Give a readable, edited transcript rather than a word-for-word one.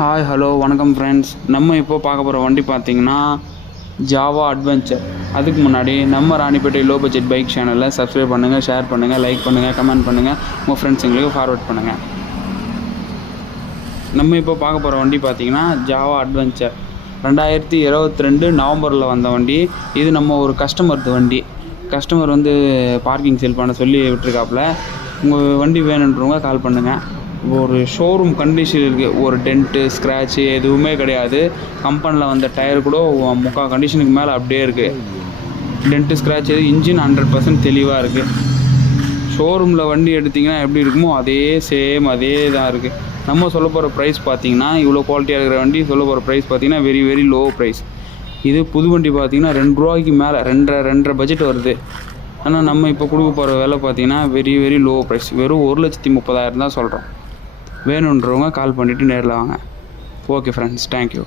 Hi hello வணக்கம் friends. நம்ம இப்போ பார்க்க போகிற வண்டி பார்த்தீங்கன்னா ஜாவா அட்வென்ச்சர். அதுக்கு முன்னாடி நம்ம ராணிப்பேட்டை லோ பட்ஜெட் பைக் சேனலில் சப்ஸ்கிரைப் பண்ணுங்கள், ஷேர் பண்ணுங்கள், லைக் பண்ணுங்கள், கமெண்ட் பண்ணுங்கள், உங்கள் ஃப்ரெண்ட்ஸுங்களுக்கு ஃபார்வர்ட் பண்ணுங்கள். நம்ம இப்போ பார்க்க போகிற வண்டி பார்த்தீங்கன்னா ஜாவா அட்வென்ச்சர் 2022 நவம்பரில் வந்த வண்டி. இது நம்ம ஒரு கஸ்டமர்து வண்டி. கஸ்டமர் வந்து பார்க்கிங் செல் பண்ண சொல்லி விட்டுருக்காப்புல. உங்கள் வண்டி வேணுன்றவங்க கால் பண்ணுங்கள். ஒரு ஷோரூம் கண்டிஷன் இருக்குது. ஒரு டென்ட்டு ஸ்க்ராட்சு எதுவுமே கிடையாது. கம்பெனியில் வந்த டயர் கூட முக்கால் கண்டிஷனுக்கு மேலே அப்படியே இருக்குது. டென்ட்டு ஸ்க்ராட்ச் எது, இன்ஜின் 100% தெளிவாக இருக்குது. ஷோரூமில் வண்டி எடுத்திங்கன்னா எப்படி இருக்குமோ அதே சேம் அதே தான் இருக்குது. நம்ம சொல்ல போகிற ப்ரைஸ் பார்த்திங்கன்னா, இவ்வளோ குவாலிட்டியாக இருக்கிற வண்டி சொல்ல போகிற ப்ரைஸ் பார்த்திங்கன்னா வெரி வெரி லோ ப்ரைஸ். இது புது வண்டி பார்த்திங்கன்னா ₹2 மேலே 2.5 பட்ஜெட் வருது. ஆனால் நம்ம இப்போ கொடுக்க போகிற விலை பார்த்திங்கன்னா வெரி வெரி லோ ப்ரைஸ். வெறும் 1,30,000 தான் சொல்கிறோம். வேணுன்றவங்க கால் பண்ணிவிட்டு நேரில் வாங்க. Okay friends, thank you.